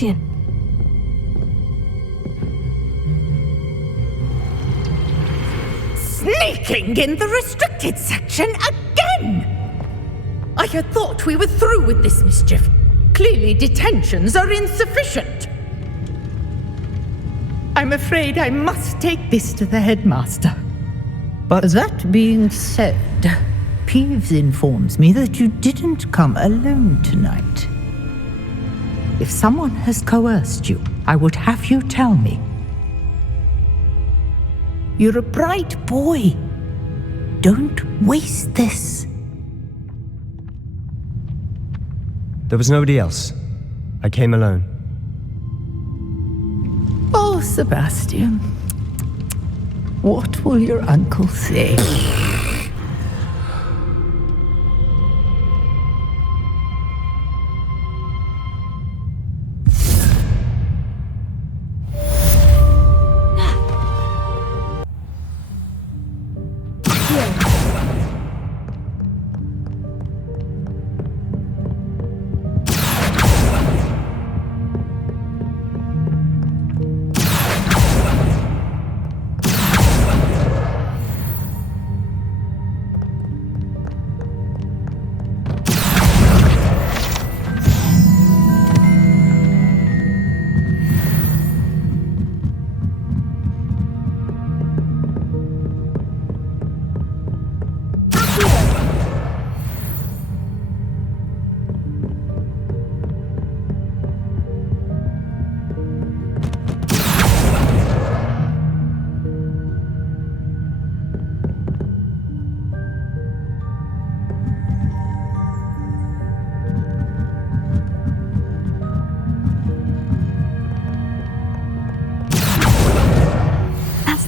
Sebastian. Sneaking in the restricted section again! I had thought we were through with this mischief. Clearly detentions are insufficient. I'm afraid I must take this to the headmaster. But that being said, Peeves informs me that you didn't come alone tonight. If someone has coerced you, I would have you tell me. You're a bright boy. Don't waste this. There was nobody else. I came alone. Oh, Sebastian. What will your uncle say?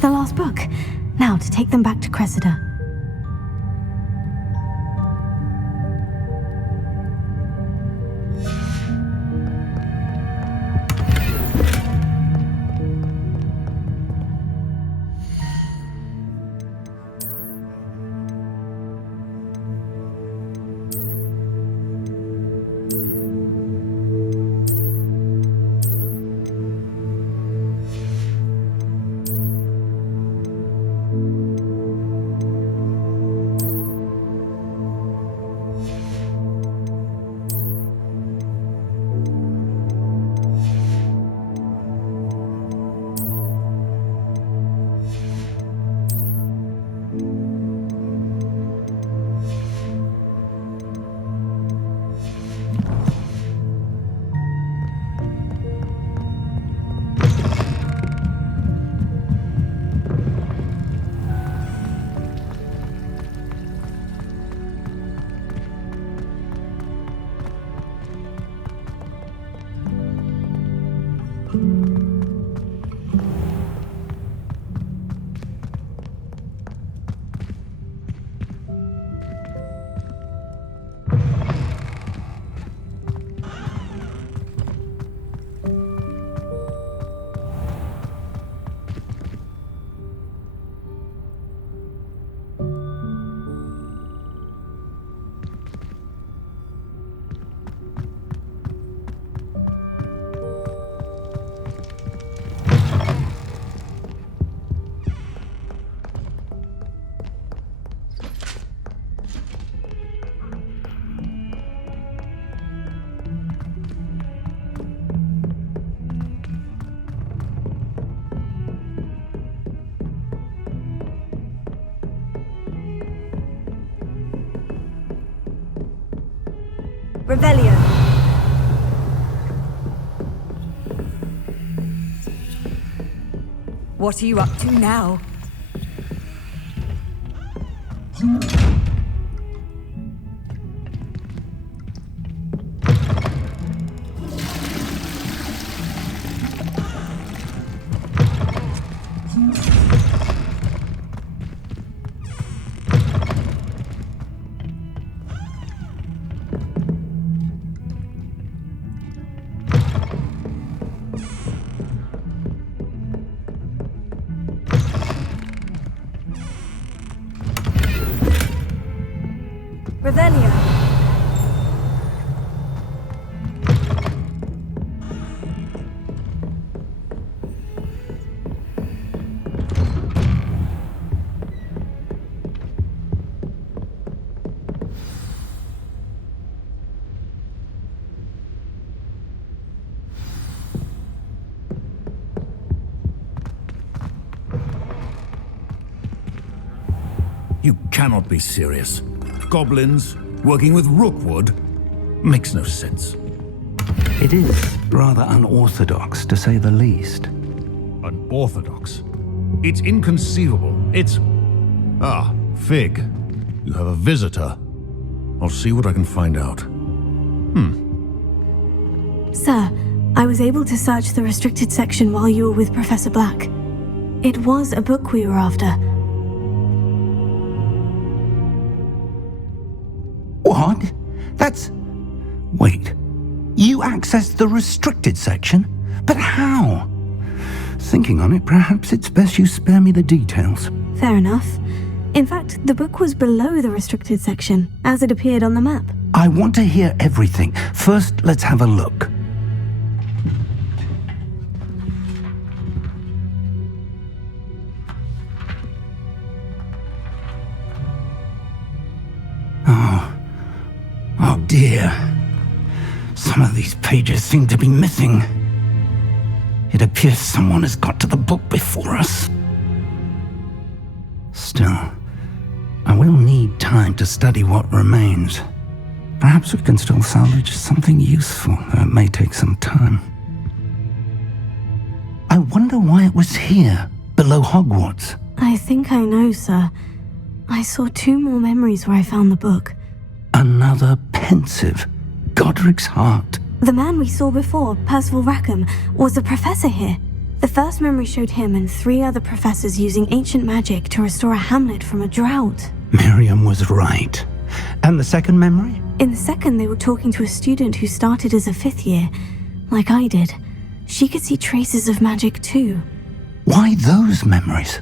The last book. Now to take them back to Cressida. Revelio. What are you up to now? You cannot be serious. Goblins working with Rookwood makes no sense. It is rather unorthodox, to say the least. Unorthodox? It's inconceivable. It's... Ah, Fig. You have a visitor. I'll see what I can find out. Sir, I was able to search the restricted section while you were with Professor Black. It was a book we were after. What? That's... Wait. You accessed the restricted section? But how? Thinking on it, perhaps it's best you spare me the details. Fair enough. In fact, the book was below the restricted section, as it appeared on the map. I want to hear everything. First, let's have a look. Oh dear. Some of these pages seem to be missing. It appears someone has got to the book before us. Still, I will need time to study what remains. Perhaps we can still salvage something useful, though it may take some time. I wonder why it was here, below Hogwarts. I think I know, sir. I saw 2 more memories where I found the book. Another pensive. Godric's heart. The man we saw before, Percival Rackham, was a professor here. The first memory showed him and 3 other professors using ancient magic to restore a hamlet from a drought. Miriam was right. And the second memory? In the second, they were talking to a student who started as a 5th year, like I did. She could see traces of magic too. Why those memories?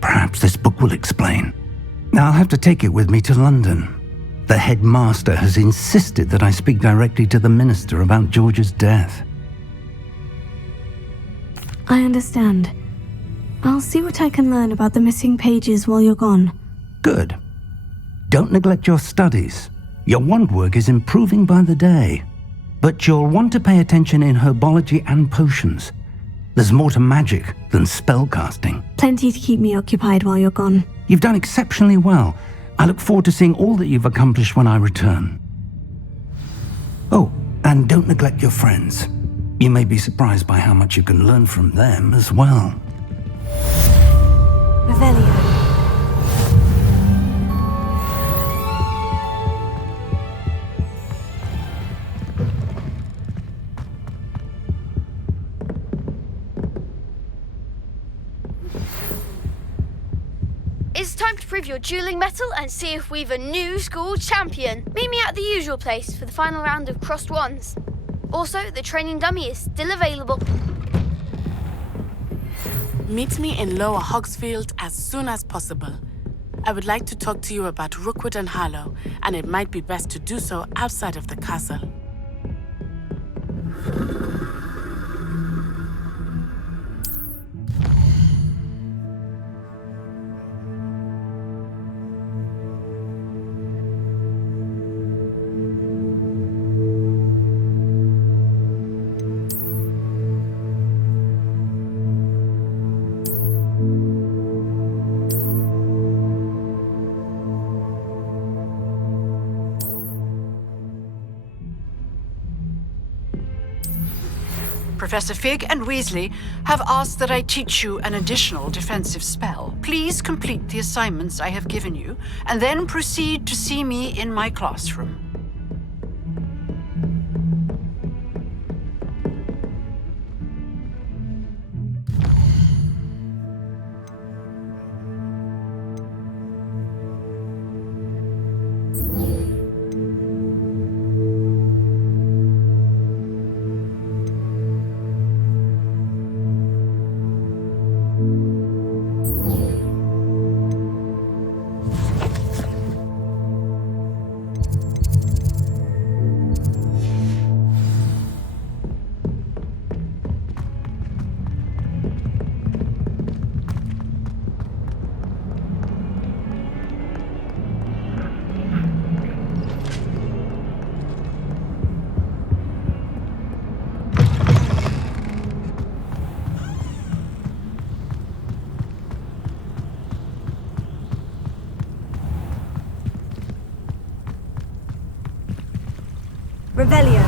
Perhaps this book will explain. I'll have to take it with me to London. The headmaster has insisted that I speak directly to the minister about George's death. I understand. I'll see what I can learn about the missing pages while you're gone. Good. Don't neglect your studies. Your wand work is improving by the day. But you'll want to pay attention in herbology and potions. There's more to magic than spellcasting. Plenty to keep me occupied while you're gone. You've done exceptionally well. I look forward to seeing all that you've accomplished when I return. Oh, and don't neglect your friends. You may be surprised by how much you can learn from them as well. Revelio. It's time to prove your dueling mettle and see if we've a new school champion. Meet me at the usual place for the final round of crossed wands. Also, the training dummy is still available. Meet me in Lower Hogsfield as soon as possible. I would like to talk to you about Rookwood and Harlow, and it might be best to do so outside of the castle. Professor Fig and Weasley have asked that I teach you an additional defensive spell. Please complete the assignments I have given you, and then proceed to see me in my classroom. Revelio.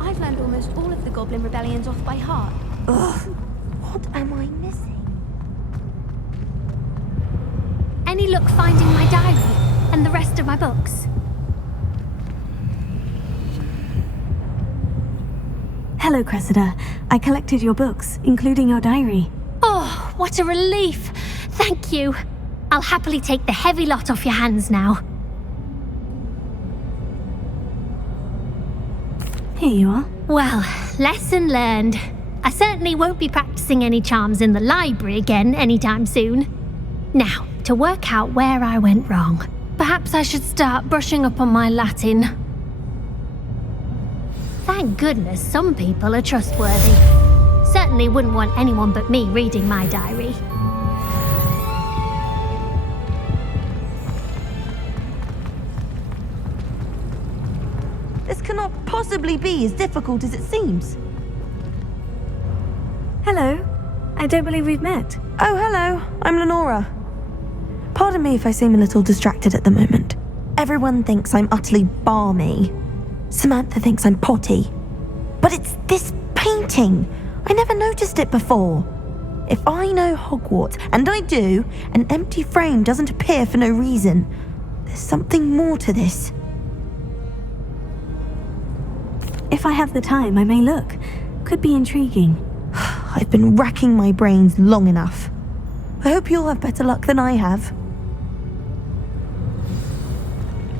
I've learned almost all of the Goblin Rebellions off by heart. Ugh, what am I missing? Any luck finding my diary and the rest of my books? Hello, Cressida. I collected your books, including your diary. Oh, what a relief! Thank you. I'll happily take the heavy lot off your hands now. Here you are. Well, lesson learned. I certainly won't be practicing any charms in the library again anytime soon. Now, to work out where I went wrong. Perhaps I should start brushing up on my Latin. Thank goodness some people are trustworthy. Certainly wouldn't want anyone but me reading my diary. This cannot possibly be as difficult as it seems. Hello. I don't believe we've met. Oh, hello. I'm Leonora. Pardon me if I seem a little distracted at the moment. Everyone thinks I'm utterly balmy. Samantha thinks I'm potty. But it's this painting. I never noticed it before. If I know Hogwarts, and I do, an empty frame doesn't appear for no reason. There's something more to this. If I have the time, I may look. Could be intriguing. I've been racking my brains long enough. I hope you'll have better luck than I have.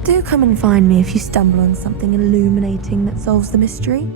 Do come and find me if you stumble on something illuminating that solves the mystery.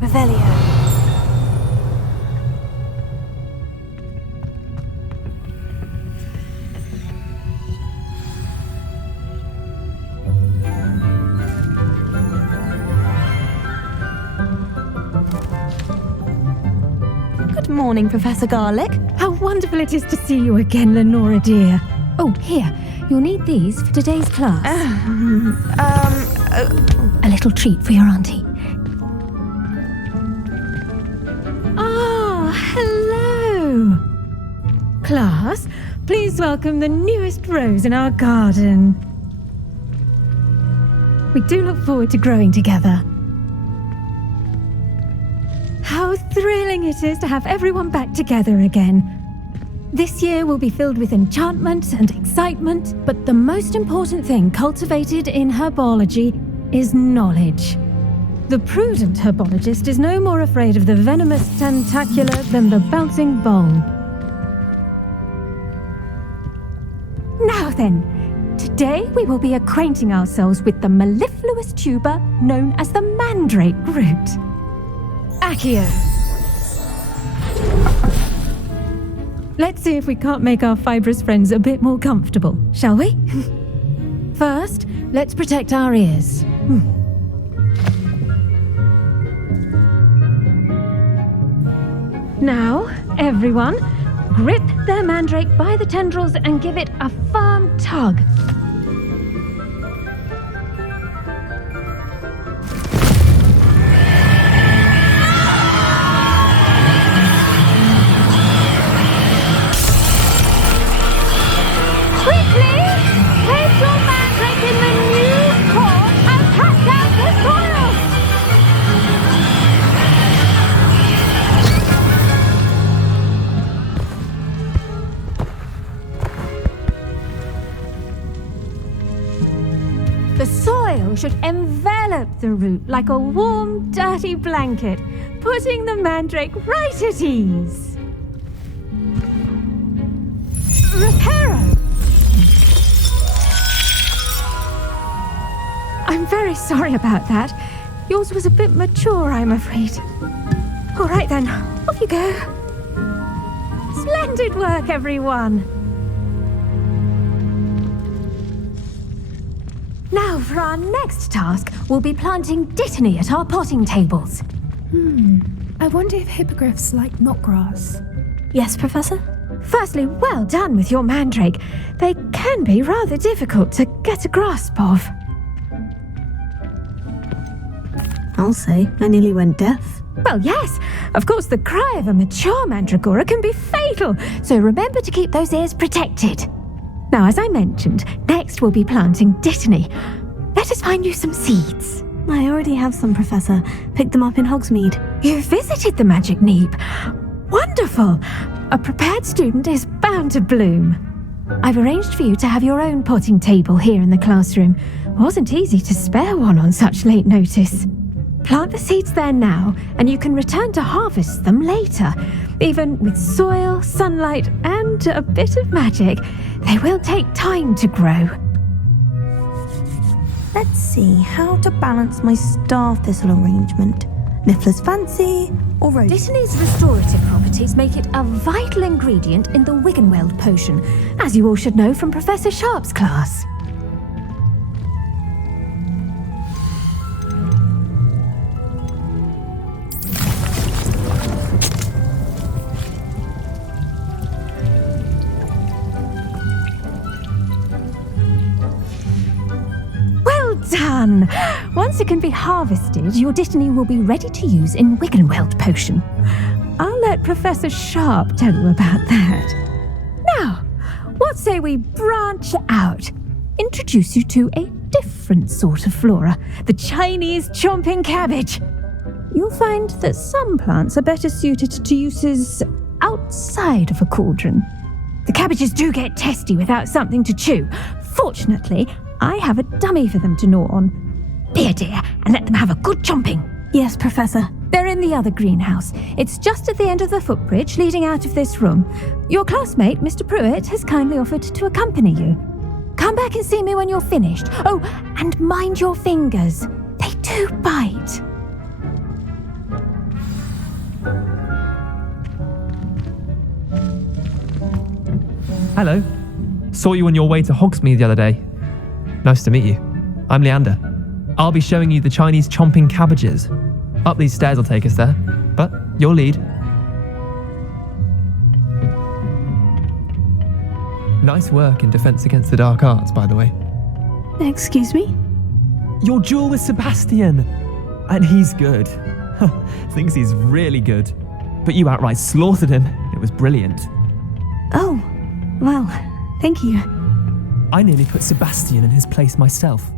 Revelio. Good morning, Professor Garlic. How wonderful it is to see you again, Leonora dear. Oh, here, you'll need these for today's class. A little treat for your auntie. Hello! Class, please welcome the newest rose in our garden. We do look forward to growing together. How thrilling it is to have everyone back together again. This year will be filled with enchantment and excitement, but the most important thing cultivated in herbology is knowledge. The prudent herbologist is no more afraid of the venomous tentacula than the bouncing bulb. Now then, today we will be acquainting ourselves with the mellifluous tuber known as the mandrake root. Accio. Let's see if we can't make our fibrous friends a bit more comfortable, shall we? First, let's protect our ears. Now, everyone, grip their mandrake by the tendrils and give it a firm tug. Quickly, place your mandrake in the new core and cut down the soil. oil should envelop the root like a warm, dirty blanket, putting the mandrake right at ease. Reparo! I'm very sorry about that. Yours was a bit mature, I'm afraid. All right then, off you go. Splendid work, everyone. Now, for our next task, we'll be planting dittany at our potting tables. I wonder if hippogriffs like knotgrass. Yes, Professor? Firstly, well done with your mandrake. They can be rather difficult to get a grasp of. I'll say, I nearly went deaf. Well, yes. Of course, the cry of a mature mandragora can be fatal, so remember to keep those ears protected. Now, as I mentioned, next we'll be planting dittany. Let us find you some seeds. I already have some, Professor. Picked them up in Hogsmeade. You visited the Magic Neep. Wonderful. A prepared student is bound to bloom. I've arranged for you to have your own potting table here in the classroom. Wasn't easy to spare one on such late notice. Plant the seeds there now, and you can return to harvest them later. Even with soil, sunlight, and a bit of magic, they will take time to grow. Let's see how to balance my star thistle arrangement. Niffler's fancy or rose? Dittany's restorative properties make it a vital ingredient in the Wiggenweld potion, as you all should know from Professor Sharp's class. Done! Once it can be harvested, your dittany will be ready to use in Wiggenweld potion. I'll let Professor Sharp tell you about that. Now, what say we branch out? Introduce you to a different sort of flora, the Chinese chomping cabbage. You'll find that some plants are better suited to uses outside of a cauldron. The cabbages do get testy without something to chew. Fortunately, I have a dummy for them to gnaw on. Be a dear and let them have a good chomping. Yes, Professor. They're in the other greenhouse. It's just at the end of the footbridge leading out of this room. Your classmate, Mr. Pruitt, has kindly offered to accompany you. Come back and see me when you're finished. Oh, and mind your fingers. They do bite. Hello. Saw you on your way to Hogsmeade the other day. Nice to meet you. I'm Leander. I'll be showing you the Chinese chomping cabbages. Up these stairs will take us there, but your lead. Nice work in Defense Against the Dark Arts, by the way. Excuse me? Your duel with Sebastian! And he's good. Thinks he's really good. But you outright slaughtered him. It was brilliant. Oh, well, thank you. I nearly put Sebastian in his place myself.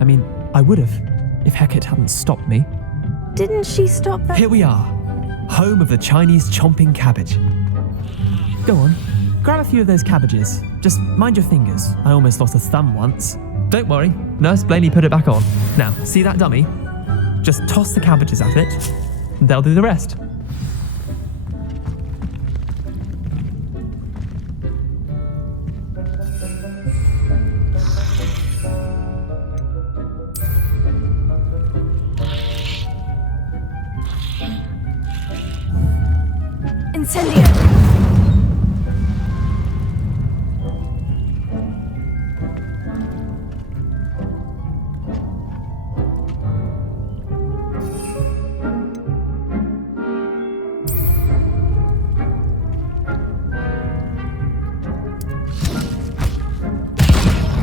I mean, I would have, if Hecate hadn't stopped me. Didn't she stop that? Here we are, home of the Chinese chomping cabbage. Go on, grab a few of those cabbages. Just mind your fingers. I almost lost a thumb once. Don't worry, Nurse Blaney put it back on. Now, see that dummy? Just toss the cabbages at it, and they'll do the rest. Incendio!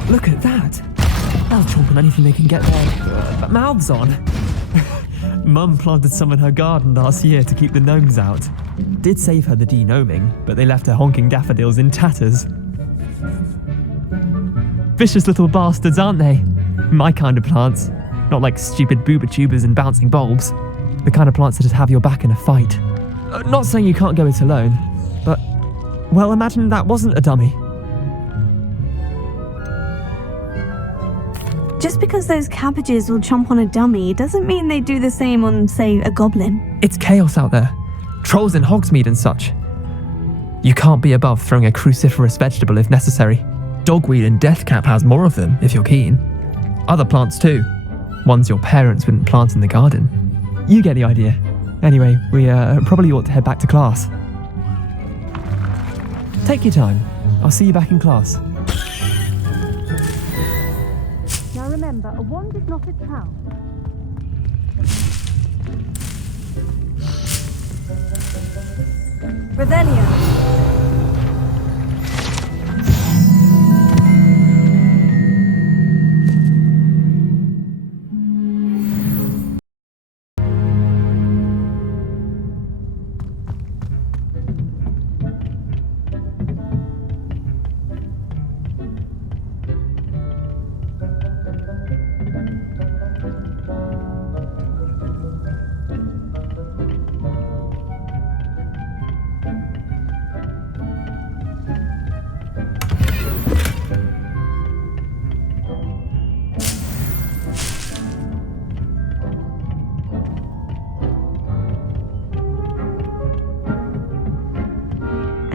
Look at that! They'll chomp on anything they can get their mouths on. Mum planted some in her garden last year to keep the gnomes out. Did save her the de-gnoming, but they left her honking daffodils in tatters. Vicious little bastards, aren't they? My kind of plants. Not like stupid booba tubers and bouncing bulbs. The kind of plants that just have your back in a fight. Not saying you can't go it alone, but, well, imagine that wasn't a dummy. Just Just because those cabbages will chomp on a dummy doesn't mean they do the same on, say, a goblin. It's chaos out there. Trolls in Hogsmeade and such. You can't be above throwing a cruciferous vegetable if necessary. Dogweed and deathcap has more of them, if you're keen. Other plants too. Ones your parents wouldn't plant in the garden. You get the idea. Anyway, we probably ought to head back to class. Take your time. I'll see you back in class. Now remember, a wand is not a trowel. Revelio.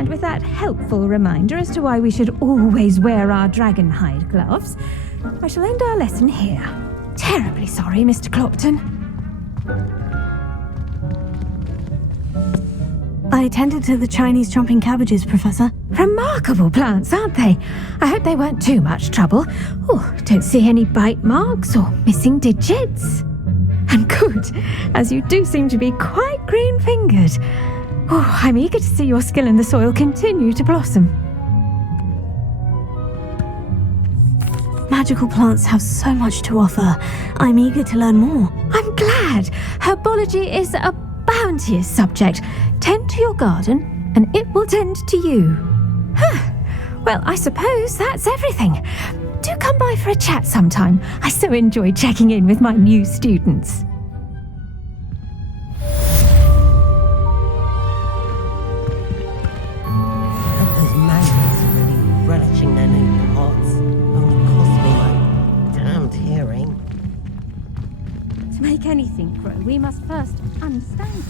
With that helpful reminder as to why we should always wear our dragon hide gloves, I shall end our lesson here. Terribly sorry, Mr. Clopton. I attended to the Chinese chomping cabbages, Professor. Remarkable plants, aren't they? I hope they weren't too much trouble. Oh, don't see any bite marks or missing digits. And good, as you do seem to be quite green-fingered. Oh, I'm eager to see your skill in the soil continue to blossom. Magical plants have so much to offer. I'm eager to learn more. I'm glad. Herbology is a bounteous subject. Tend to your garden, and it will tend to you. Huh. Well, I suppose that's everything. Do come by for a chat sometime. I so enjoy checking in with my new students. Make anything grow, we must first understand it.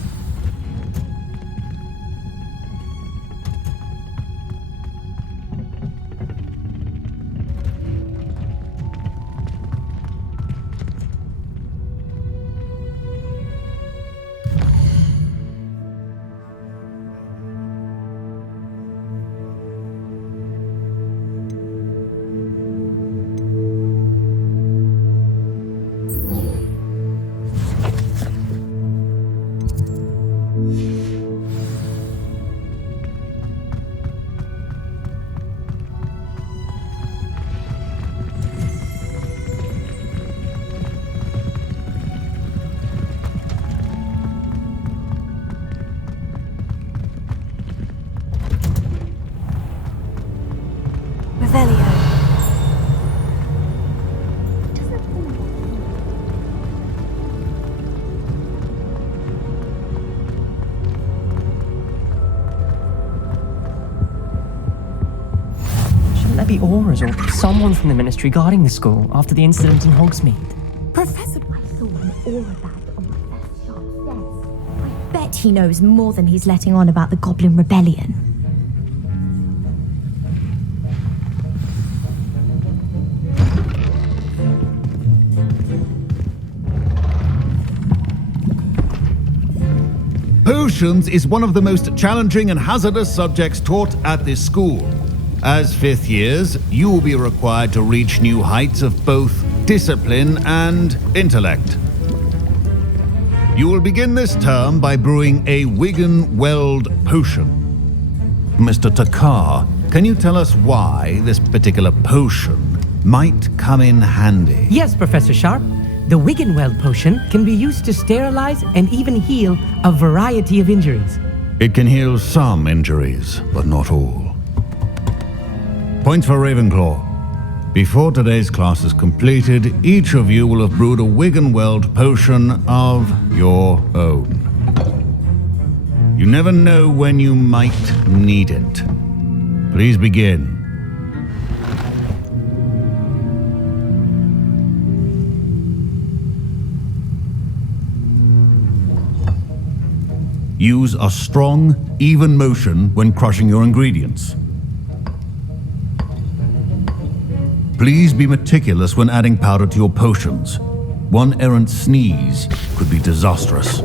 Auras or someone from the ministry guarding the school after the incident in Hogsmeade. Professor, I saw an aura badge on the first sharp desk. I bet he knows more than he's letting on about the Goblin Rebellion. Potions is one of the most challenging and hazardous subjects taught at this school. As fifth years, you will be required to reach new heights of both discipline and intellect. You will begin this term by brewing a Wigan-Weld potion. Mr. Takar, can you tell us why this particular potion might come in handy? Yes, Professor Sharp. The Wigan-Weld potion can be used to sterilize and even heal a variety of injuries. It can heal some injuries, but not all. Points for Ravenclaw. Before today's class is completed, each of you will have brewed a Wigan-Weld potion of your own. You never know when you might need it. Please begin. Use a strong, even motion when crushing your ingredients. Please be meticulous when adding powder to your potions. One errant sneeze could be disastrous.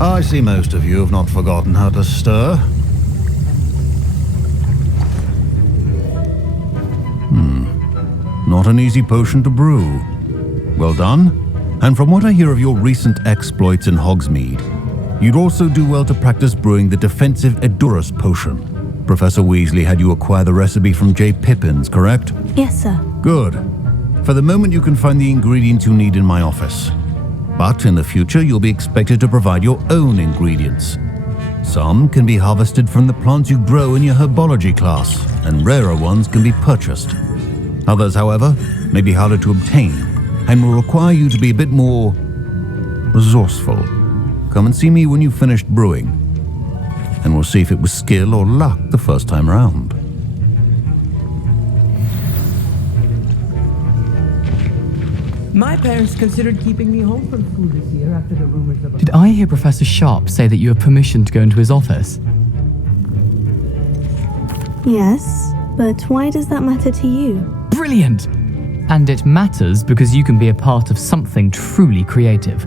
I see most of you have not forgotten how to stir. Not an easy potion to brew. Well done. And from what I hear of your recent exploits in Hogsmeade, you'd also do well to practice brewing the defensive Edurus potion. Professor Weasley had you acquire the recipe from J. Pippins, correct? Yes, sir. Good. For the moment, you can find the ingredients you need in my office. But in the future, you'll be expected to provide your own ingredients. Some can be harvested from the plants you grow in your herbology class, and rarer ones can be purchased. Others, however, may be harder to obtain, and will require you to be a bit more resourceful. Come and see me when you've finished brewing, and we'll see if it was skill or luck the first time round. My parents considered keeping me home from school this year after the rumors of... Did I hear Professor Sharp say that you have permission to go into his office? Yes, but why does that matter to you? Brilliant! And it matters because you can be a part of something truly creative.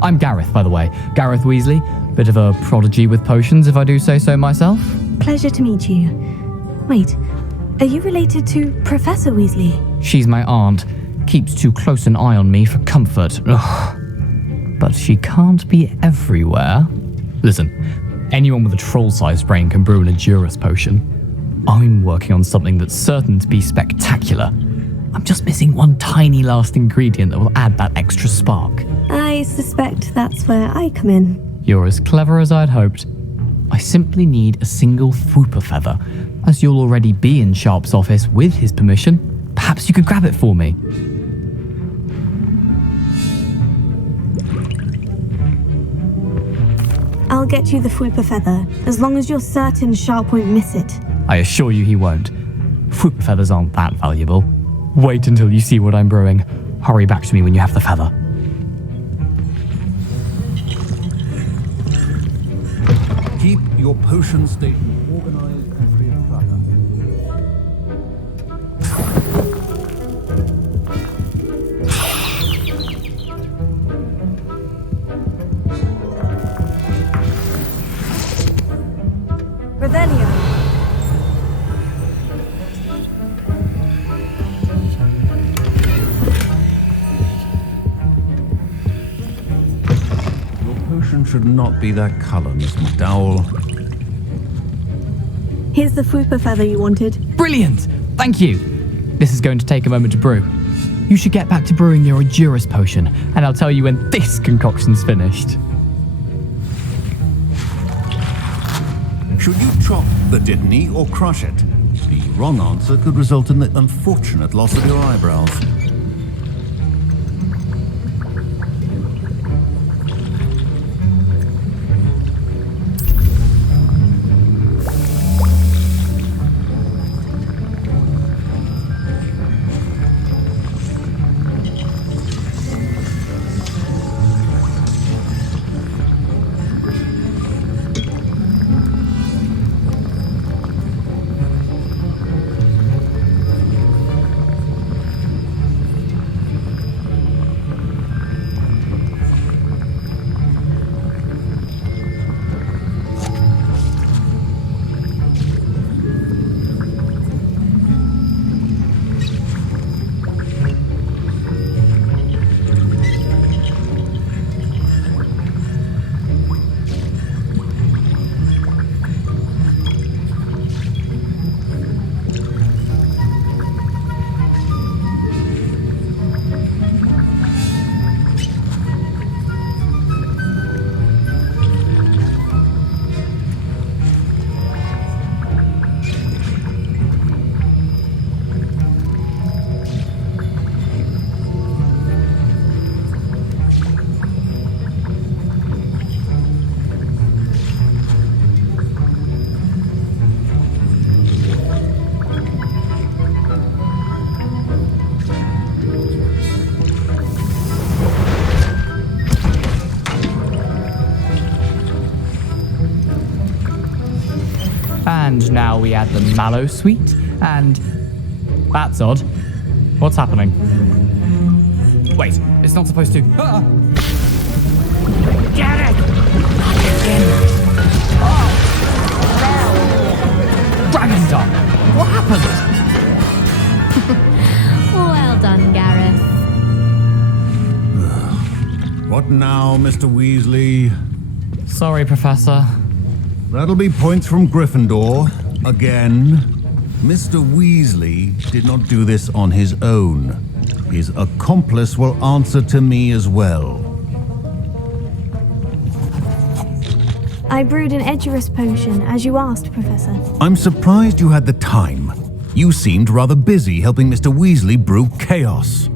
I'm Gareth, by the way. Gareth Weasley. Bit of a prodigy with potions, if I do say so myself. Pleasure to meet you. Wait, are you related to Professor Weasley? She's my aunt. Keeps too close an eye on me for comfort. Ugh. But she can't be everywhere. Listen, anyone with a troll-sized brain can brew an Edurus potion. I'm working on something that's certain to be spectacular. I'm just missing one tiny last ingredient that will add that extra spark. I suspect that's where I come in. You're as clever as I'd hoped. I simply need a single Fwooper feather. As you'll already be in Sharp's office with his permission, perhaps you could grab it for me. I'll get you the Fwooper feather, as long as you're certain Sharp won't miss it. I assure you he won't. Fwooper feathers aren't that valuable. Wait until you see what I'm brewing. Hurry back to me when you have the feather. Keep your potion station organized and free of clutter. Revelio. Your potion should not be that color, Miss McDowell. Here's the Fwooper feather you wanted. Brilliant! Thank you. This is going to take a moment to brew. You should get back to brewing your Edurus potion, and I'll tell you when this concoction's finished. Should you chop the Dittany or crush it? The wrong answer could result in the unfortunate loss of your eyebrows. And now we add the mallow sweet, and... That's odd. What's happening? Wait, it's not supposed to... Get it! Dragon Dog! What happened? Well done, Gareth. What now, Mr. Weasley? Sorry, Professor. That'll be points from Gryffindor. Again. Mr. Weasley did not do this on his own. His accomplice will answer to me as well. I brewed an Edurus potion, as you asked, Professor. I'm surprised you had the time. You seemed rather busy helping Mr. Weasley brew chaos.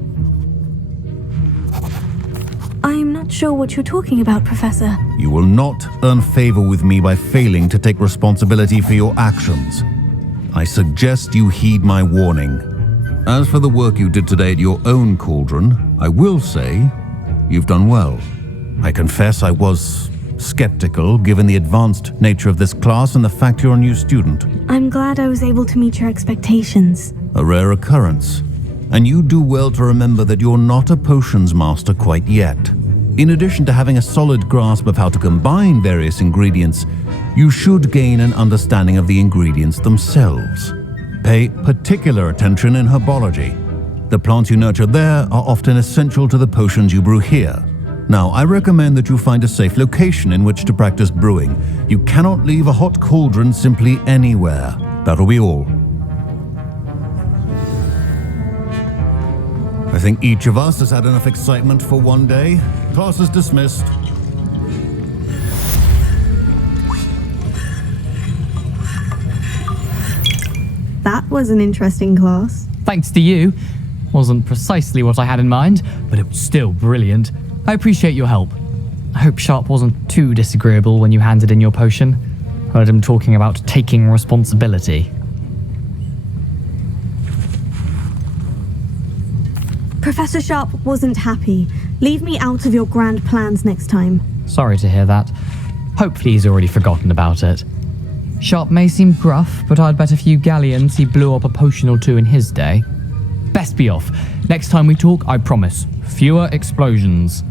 I'm not sure what you're talking about, Professor. You will not earn favor with me by failing to take responsibility for your actions. I suggest you heed my warning. As for the work you did today at your own cauldron, I will say you've done well. I confess I was skeptical given the advanced nature of this class and the fact you're a new student. I'm glad I was able to meet your expectations. A rare occurrence. And you do well to remember that you're not a potions master quite yet. In addition to having a solid grasp of how to combine various ingredients, you should gain an understanding of the ingredients themselves. Pay particular attention in herbology. The plants you nurture there are often essential to the potions you brew here. Now, I recommend that you find a safe location in which to practice brewing. You cannot leave a hot cauldron simply anywhere. That'll be all. I think each of us has had enough excitement for one day. Class is dismissed. That was an interesting class. Thanks to you. Wasn't precisely what I had in mind, but it was still brilliant. I appreciate your help. I hope Sharp wasn't too disagreeable when you handed in your potion. Heard him talking about taking responsibility. Professor Sharp wasn't happy. Leave me out of your grand plans next time. Sorry to hear that. Hopefully he's already forgotten about it. Sharp may seem gruff, but I'd bet a few galleons he blew up a potion or two in his day. Best be off. Next time we talk, I promise, fewer explosions.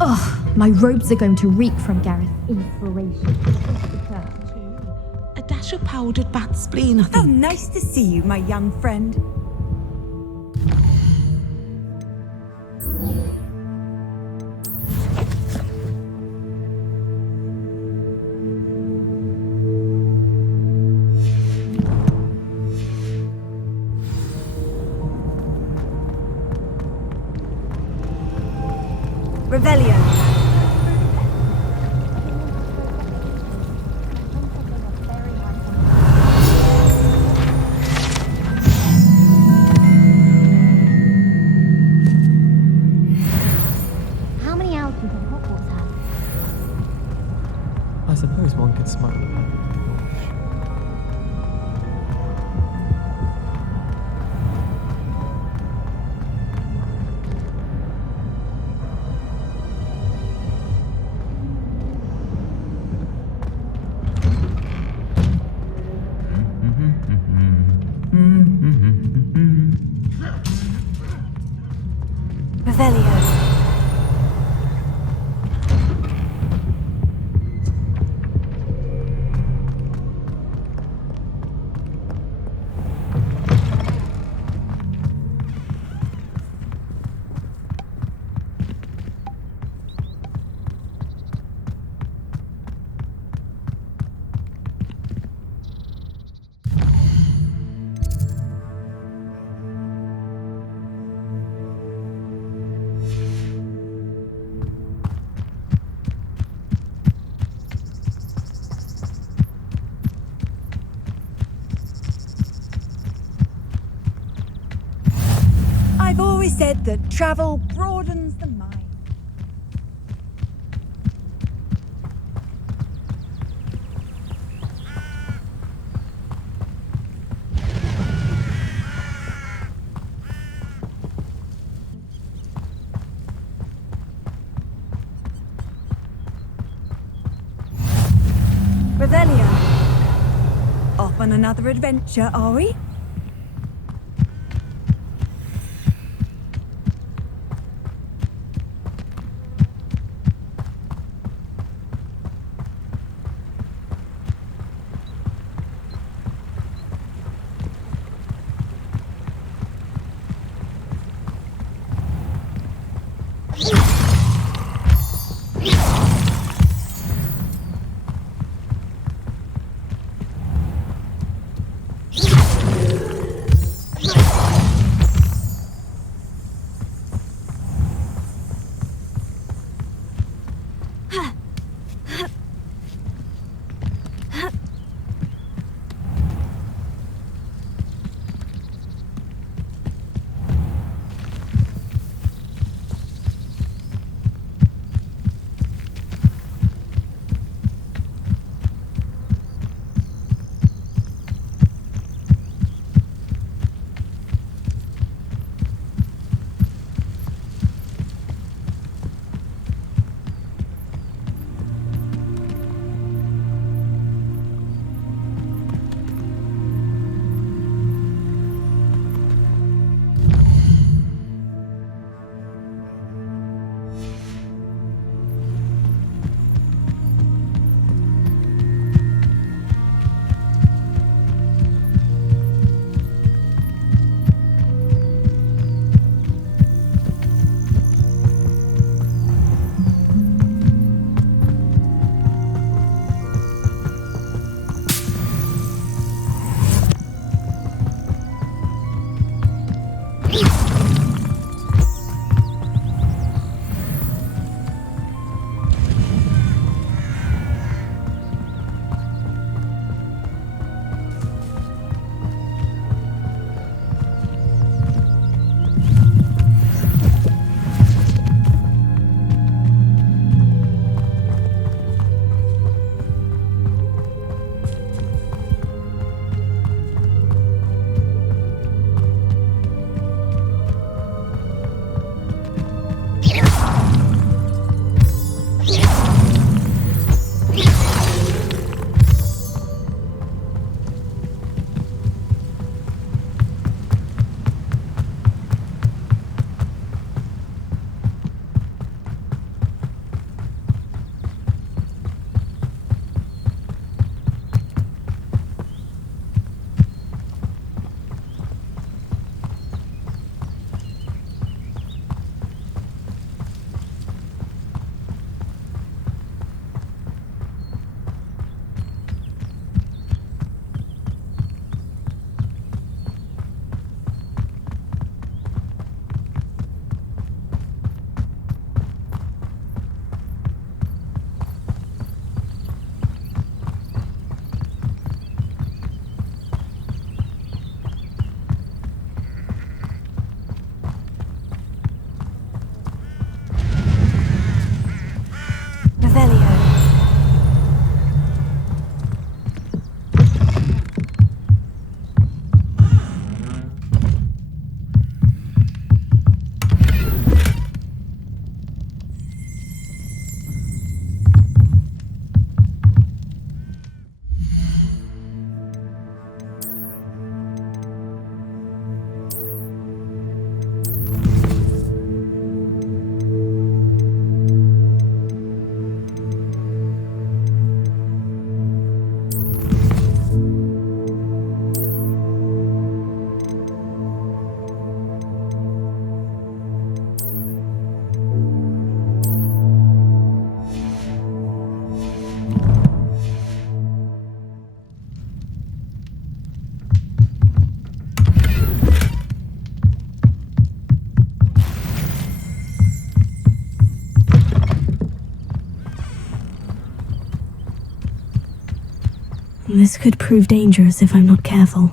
Ugh, my robes are going to reek from Gareth's inspiration. A dash of powdered bat spleen, I think. Oh, nice to see you, my young friend. Revelio. How many albums does Hogwarts have? I suppose one could smuggle it. Revelio. I've always said that travel broadens the mind. Revelio. Off on another adventure, are we? This could prove dangerous if I'm not careful.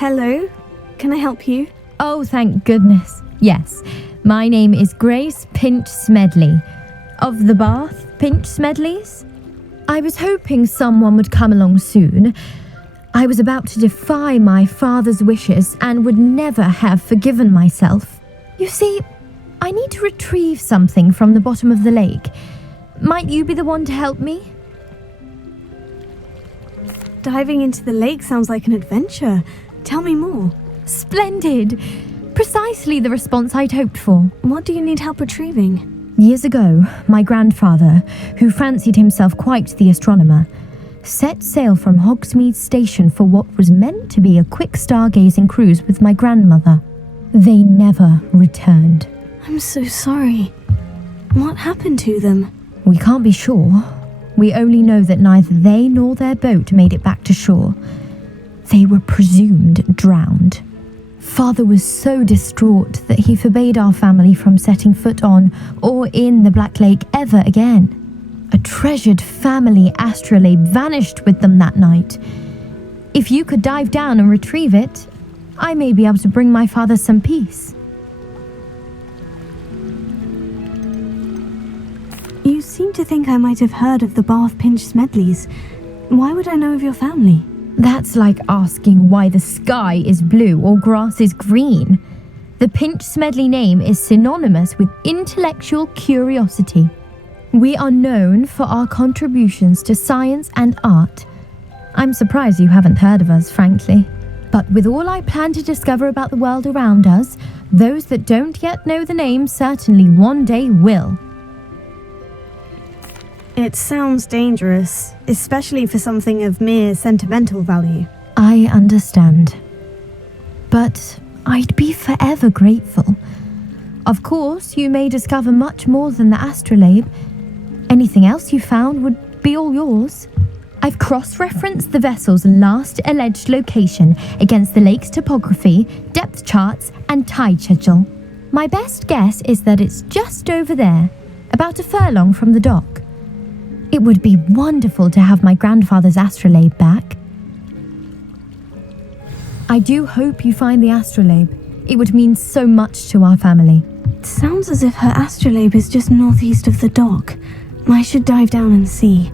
Hello, can I help you? Oh, thank goodness. Yes, my name is Grei's Pynch-Smedli, of the Bath Pynch-Smedlis. I was hoping someone would come along soon. I was about to defy my father's wishes and would never have forgiven myself. You see, I need to retrieve something from the bottom of the lake. Might you be the one to help me? Diving into the lake sounds like an adventure. Tell me more. Splendid! Precisely the response I'd hoped for. What do you need help retrieving? Years ago, my grandfather, who fancied himself quite the astronomer, set sail from Hogsmeade Station for what was meant to be a quick stargazing cruise with my grandmother. They never returned. I'm so sorry. What happened to them? We can't be sure. We only know that neither they nor their boat made it back to shore. They were presumed drowned. Father was so distraught that he forbade our family from setting foot on or in the Black Lake ever again. A treasured family astrolabe vanished with them that night. If you could dive down and retrieve it, I may be able to bring my father some peace. You seem to think I might have heard of the Bath Pynch-Smedlis. Why would I know of your family? That's like asking why the sky is blue or grass is green. The Pynch-Smedli name is synonymous with intellectual curiosity. We are known for our contributions to science and art. I'm surprised you haven't heard of us, frankly. But with all I plan to discover about the world around us, those that don't yet know the name certainly one day will. It sounds dangerous, especially for something of mere sentimental value. I understand. But I'd be forever grateful. Of course, you may discover much more than the astrolabe. Anything else you found would be all yours. I've cross-referenced the vessel's last alleged location against the lake's topography, depth charts, and tide schedule. My best guess is that it's just over there, about a furlong from the dock. It would be wonderful to have my grandfather's astrolabe back. I do hope you find the astrolabe. It would mean so much to our family. It sounds as if her astrolabe is just northeast of the dock. I should dive down and see.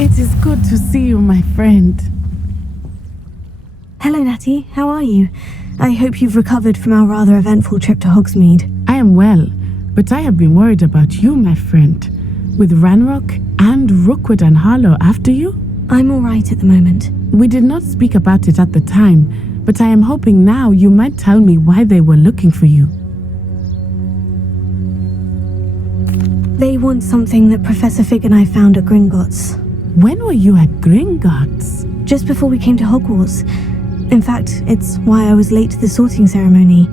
It is good to see you, my friend. Hello, Natty. How are you? I hope you've recovered from our rather eventful trip to Hogsmeade. I am well, but I have been worried about you, my friend. With Ranrock and Rookwood and Harlow after you? I'm all right at the moment. We did not speak about it at the time, but I am hoping now you might tell me why they were looking for you. They want something that Professor Fig and I found at Gringotts. When were you at Gringotts? Just before we came to Hogwarts. In fact, it's why I was late to the sorting ceremony.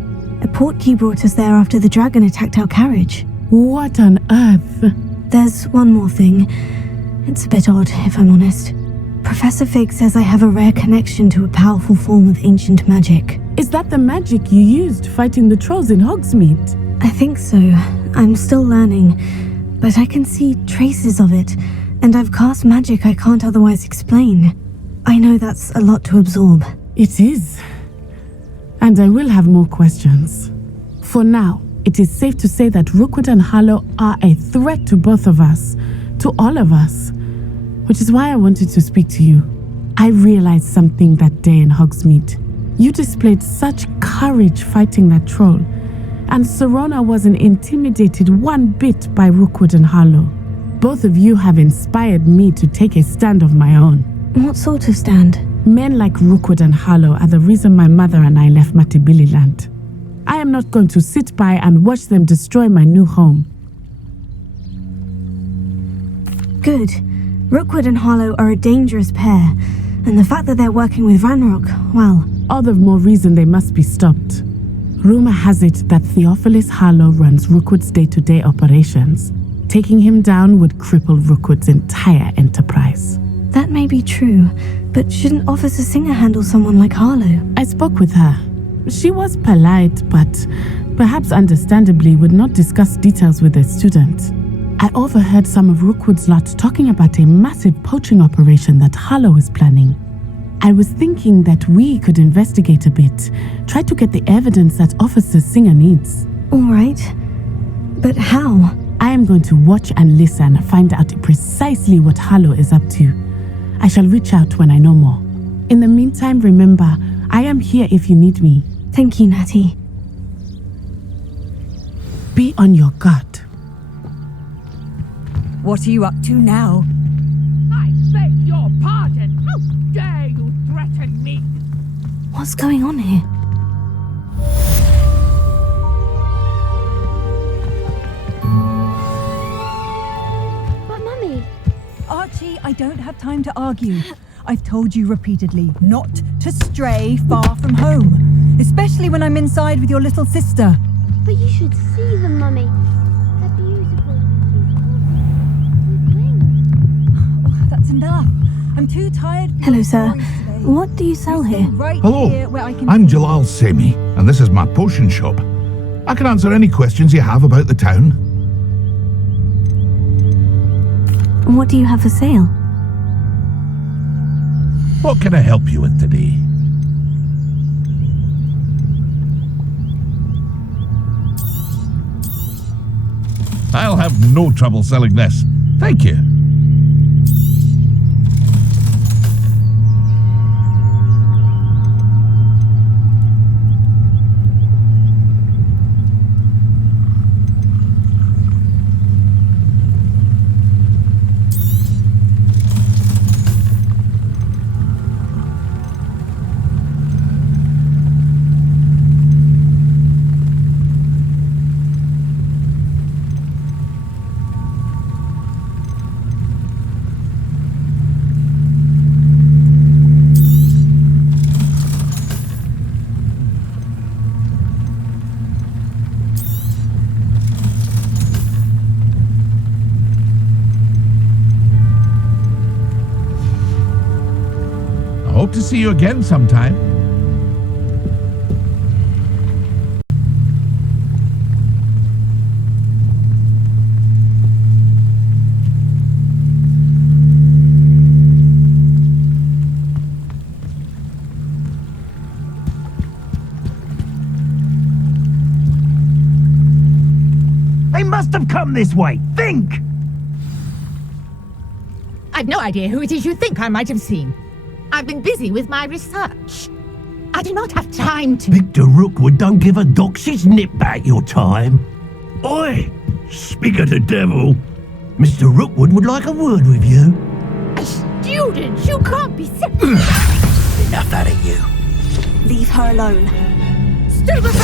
A portkey brought us there after the dragon attacked our carriage. What on earth? There's one more thing. It's a bit odd, if I'm honest. Professor Fig says I have a rare connection to a powerful form of ancient magic. Is that the magic you used fighting the trolls in Hogsmeade? I think so. I'm still learning, but I can see traces of it, and I've cast magic I can't otherwise explain. I know that's a lot to absorb. It is. And I will have more questions. For now, it is safe to say that Rookwood and Harlow are a threat to both of us, to all of us, which is why I wanted to speak to you. I realized something that day in Hogsmeade. You displayed such courage fighting that troll, and Serona wasn't intimidated one bit by Rookwood and Harlow. Both of you have inspired me to take a stand of my own. What sort of stand? Men like Rookwood and Harlow are the reason my mother and I left Matabeleland. I am not going to sit by and watch them destroy my new home. Good. Rookwood and Harlow are a dangerous pair, and the fact that they're working with Ranrock, well... All the more reason they must be stopped. Rumor has it that Theophilus Harlow runs Rookwood's day-to-day operations. Taking him down would cripple Rookwood's entire enterprise. That may be true, but shouldn't Officer Singer handle someone like Harlow? I spoke with her. She was polite, but perhaps understandably would not discuss details with a student. I overheard some of Rookwood's lot talking about a massive poaching operation that Harlow is planning. I was thinking that we could investigate a bit, try to get the evidence that Officer Singer needs. All right, but how? I am going to watch and listen, find out precisely what Harlow is up to. I shall reach out when I know more. In the meantime, remember, I am here if you need me. Thank you, Natty. Be on your guard. What are you up to now? I beg your pardon. How dare you threaten me? What's going on here? But Mummy... Archie, I don't have time to argue. I've told you repeatedly not to stray far from home, especially when I'm inside with your little sister. But you should see them, Mummy. They're beautiful. Oh, that's enough. I'm too tired. Hello, sir. What do you sell here? Right Hello, here where I can I'm Jalal Semi, and this is my potion shop. I can answer any questions you have about the town. What do you have for sale? What can I help you with today? I'll have no trouble selling this. Thank you. Hope to see you again sometime. They must have come this way. Think! I've no idea who it is you think I might have seen. I've been busy with my research. I do not have time to... Victor Rookwood don't give a doxy's nip back your time. Oi! Speak of the devil. Mr. Rookwood would like a word with you. A student? You can't be sick. Enough out of you. Leave her alone. Stupefy!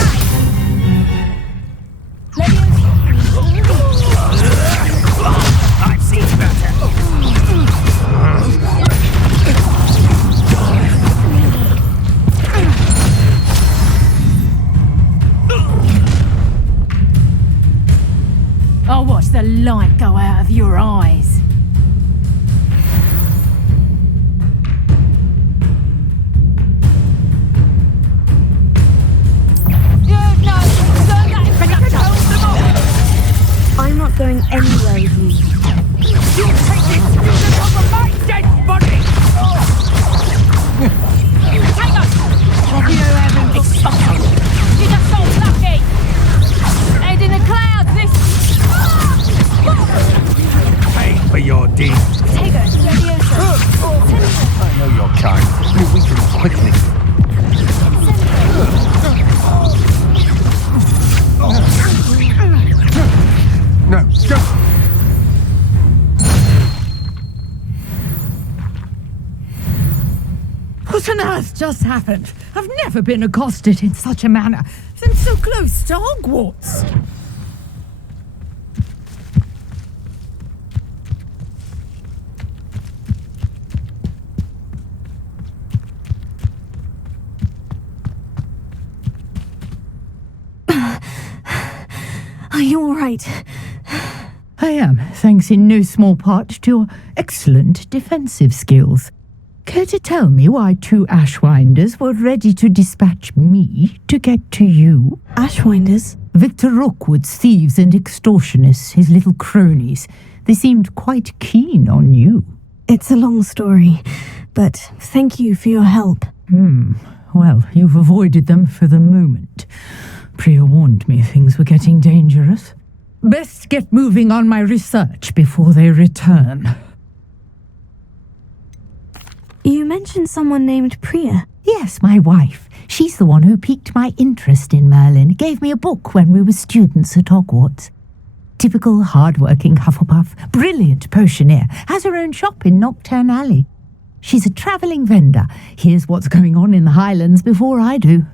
I've seen better. I'll watch the light go out of your eyes. I'm not going anywhere with you. You'll take this student over my dead body! Hang on! What do you haven't expected? You're just so lucky! Head in the clouds, this... Pay for your deeds. Take her, Leviosa. know your kind. We weaken quickly. No, don't. What on earth just happened? I've never been accosted in such a manner since so close to Hogwarts. Are you all right? I am, thanks in no small part to your excellent defensive skills. Care to tell me why 2 Ashwinders were ready to dispatch me to get to you? Ashwinders? Victor Rookwood's thieves and extortionists, his little cronies. They seemed quite keen on you. It's a long story, but thank you for your help. Well, you've avoided them for the moment. Priya warned me things were getting dangerous. Best get moving on my research before they return. You mentioned someone named Priya. Yes, my wife. She's the one who piqued my interest in Merlin. Gave me a book when we were students at Hogwarts. Typical hard-working Hufflepuff. Brilliant potioneer. Has her own shop in Nocturne Alley. She's a travelling vendor. Hears what's going on in the Highlands before I do.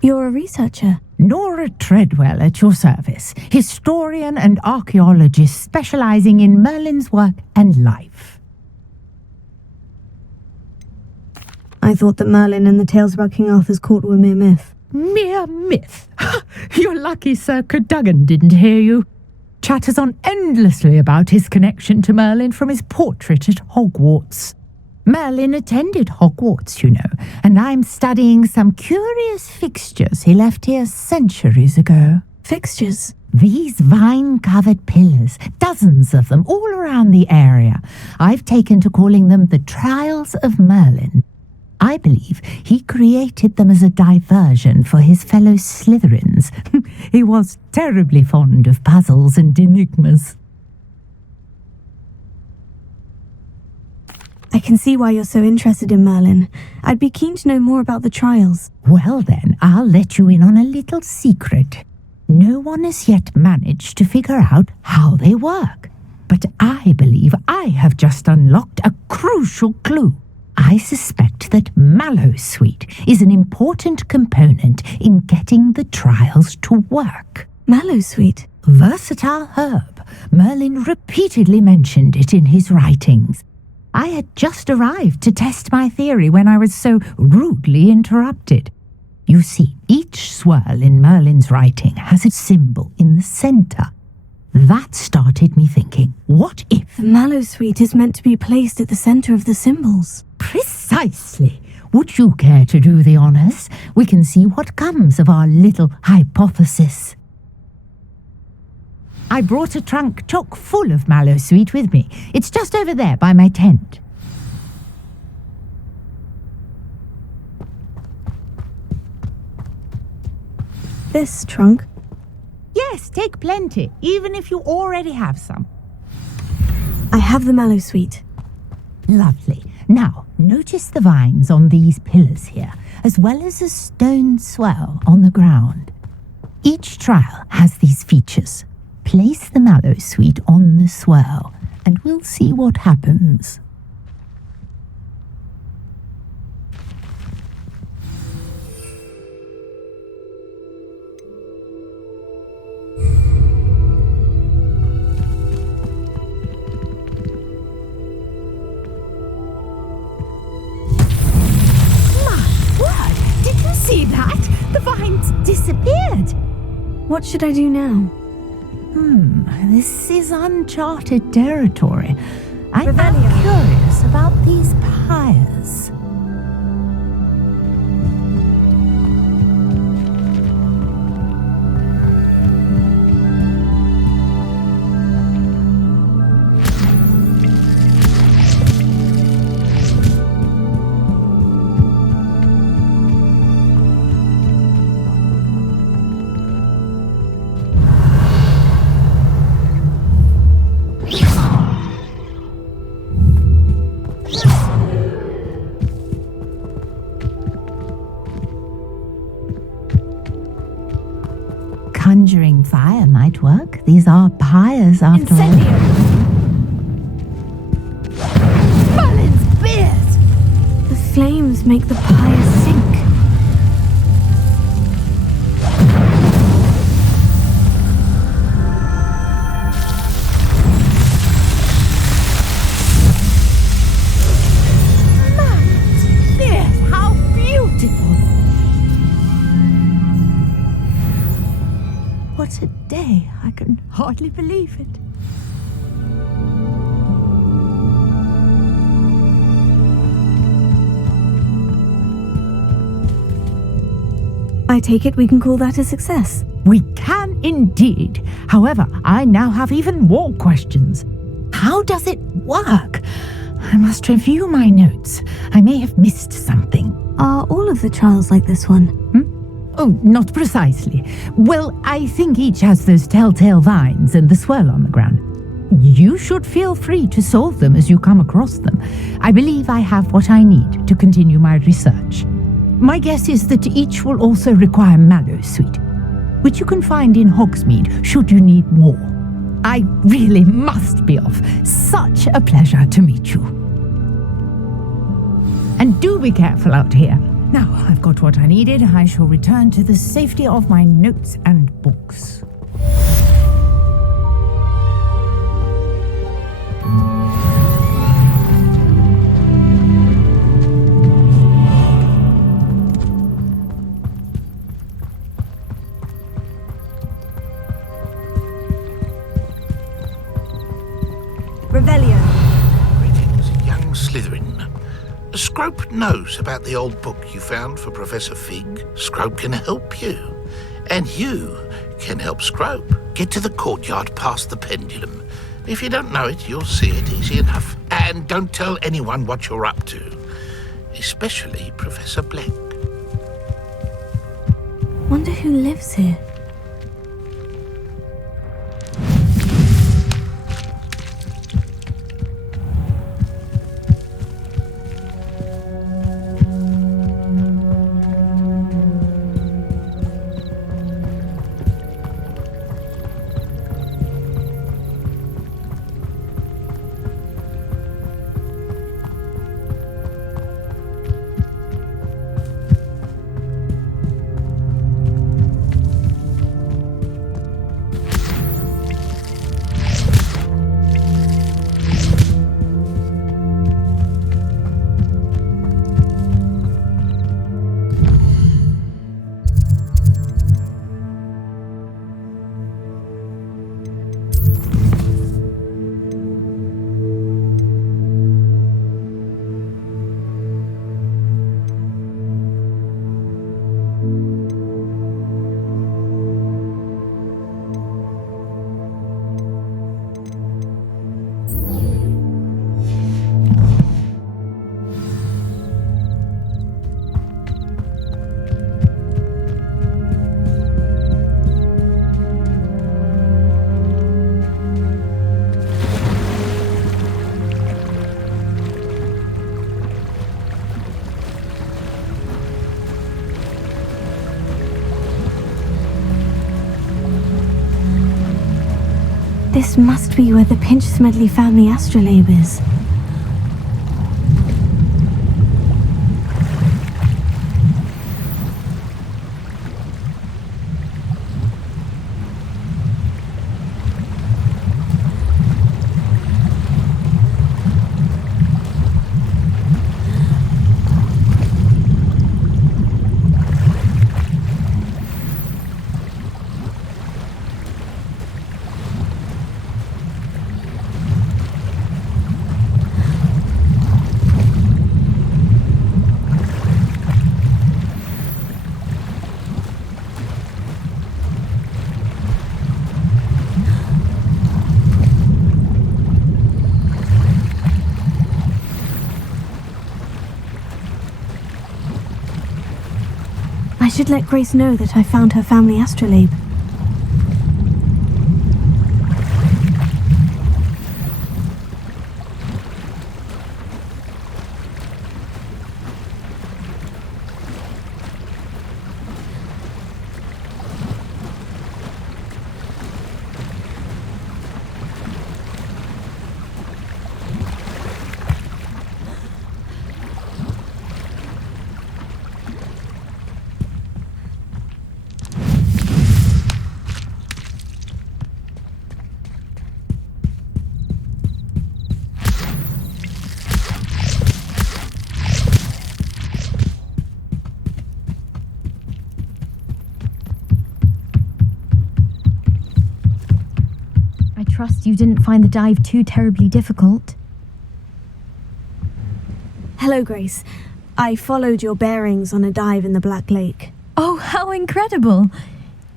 You're a researcher? Nora Treadwell at your service. Historian and archaeologist specialising in Merlin's work and life. I thought that Merlin and the tales about King Arthur's court were mere myth. Mere myth? You're lucky Sir Cadogan didn't hear you. Chatters on endlessly about his connection to Merlin from his portrait at Hogwarts. Merlin attended Hogwarts, you know, and I'm studying some curious fixtures he left here centuries ago. Fixtures? These vine-covered pillars, dozens of them all around the area. I've taken to calling them the Trials of Merlin. I believe he created them as a diversion for his fellow Slytherins. He was terribly fond of puzzles and enigmas. I can see why you're so interested in Merlin. I'd be keen to know more about the trials. Well then, I'll let you in on a little secret. No one has yet managed to figure out how they work. But I believe I have just unlocked a crucial clue. I suspect that Mallowsweet is an important component in getting the trials to work. Mallowsweet? Versatile herb. Merlin repeatedly mentioned it in his writings. I had just arrived to test my theory when I was so rudely interrupted. You see, each swirl in Merlin's writing has a symbol in the centre. That started me thinking, what if... The Mallowsweet is meant to be placed at the centre of the symbols. Precisely. Would you care to do the honours? We can see what comes of our little hypothesis. I brought a trunk chock full of Mallowsweet with me. It's just over there by my tent. This trunk? Yes, take plenty, even if you already have some. I have the Mallowsweet. Lovely. Now, notice the vines on these pillars here, as well as a stone swell on the ground. Each trial has these features. Place the Mallowsweet on the swirl, and we'll see what happens. My word! Did you see that? The vines disappeared! What should I do now? This is uncharted territory. I'm curious about these pyres. might work. These are pyres after all. Merlin's beers! The flames make the pyres sink. What a day! I can hardly believe it. I take it we can call that a success. We can indeed. However, I now have even more questions. How does it work? I must review my notes. I may have missed something. Are all of the trials like this one? Oh, not precisely. Well, I think each has those telltale vines and the swirl on the ground. You should feel free to solve them as you come across them. I believe I have what I need to continue my research. My guess is that each will also require mallow sweet, which you can find in Hogsmeade should you need more. I really must be off. Such a pleasure to meet you. And do be careful out here. Now I've got what I needed, I shall return to the safety of my notes and books. Revelio. Greetings, young Slytherin. Scrope knows about the old book you found for Professor Fig. Scrope can help you. And you can help Scrope. Get to the courtyard past the pendulum. If you don't know it, you'll see it easy enough. And don't tell anyone what you're up to. Especially Professor Black. Wonder who lives here. This must be where the Pynch-Smedli family astrolabe is. I should let Grace know that I found her family astrolabe. trust you didn't find the dive too terribly difficult. Hello, Grace. I followed your bearings on a dive in the Black Lake. Oh, how incredible!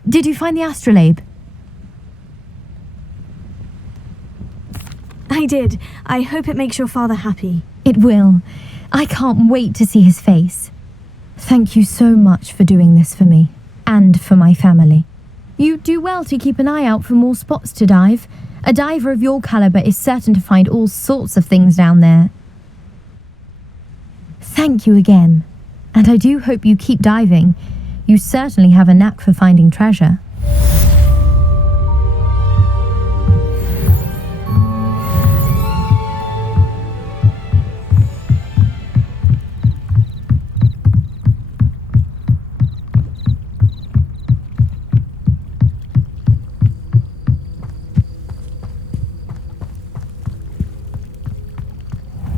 Did you find the astrolabe? I did. I hope it makes your father happy. It will. I can't wait to see his face. Thank you so much for doing this for me, and for my family. You do well to keep an eye out for more spots to dive. A diver of your caliber is certain to find all sorts of things down there. Thank you again, and I do hope you keep diving. You certainly have a knack for finding treasure.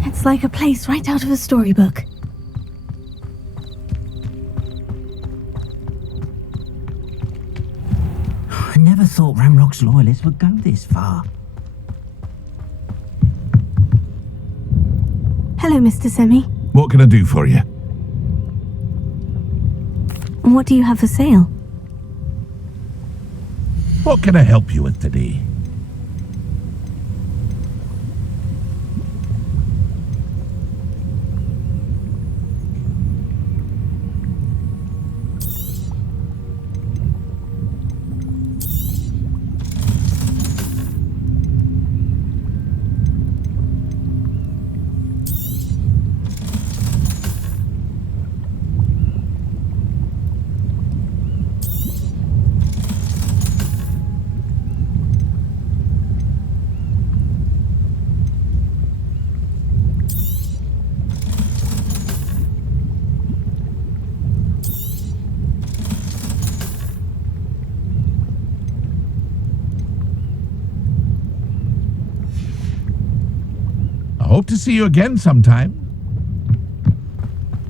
It's like a place right out of a storybook. I never thought Ramrock's loyalists would go this far. Hello, Mr. Semi. What can I do for you? What do you have for sale? What can I help you with today? Hope to see you again sometime.